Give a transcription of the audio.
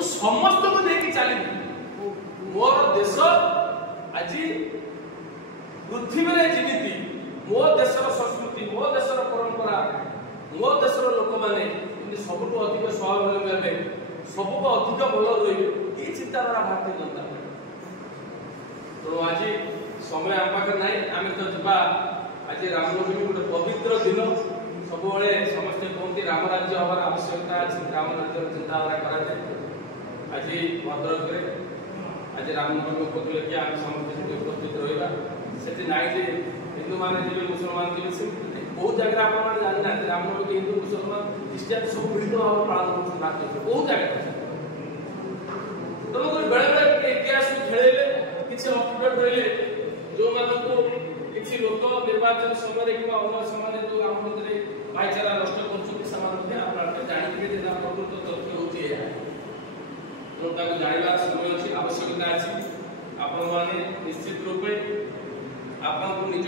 समस्त को लेकिन चली मोर देश आज पृथ्वी में जीवित मो देशर संस्कृति मो देशर परंपरा मो देशर लोक मैंने सबुठ अधिक स्वावलंबी हेले सबको अधिक भल रही ये चिंताधारा भारतीय जनता तो आज समय आम पाखे ना आम तो जा आज रामनवमी गोटे पवित्र दिन सब समस्ते कहते राम राज्य हमार आवश्यकता अच्छी राम राज्य चिंताधारा कराए आज भद्रक आज रामनवमी उपलक्षे कि आम समस्त उपस्थित रहा से ना हिंदू मैंने जी मुसलमान जी से बहुत जगह आप जाना रामनवमी हिंदू मुसलमान ख्रीस्टान सब मिलित भाव पालन कर बहुत जगह तुम बेले बेले इतिहास खेले किसी अपडेट रहे जो किसी लोक निर्वाचन समय कि अन्य समय जो राम मंदिर भाईचारा नष्ट कर जानिए प्रकृत तथ्य हूँ जानवर समय अच्छी आवश्यकता अच्छी आपण निश्चित रूपे आपको निज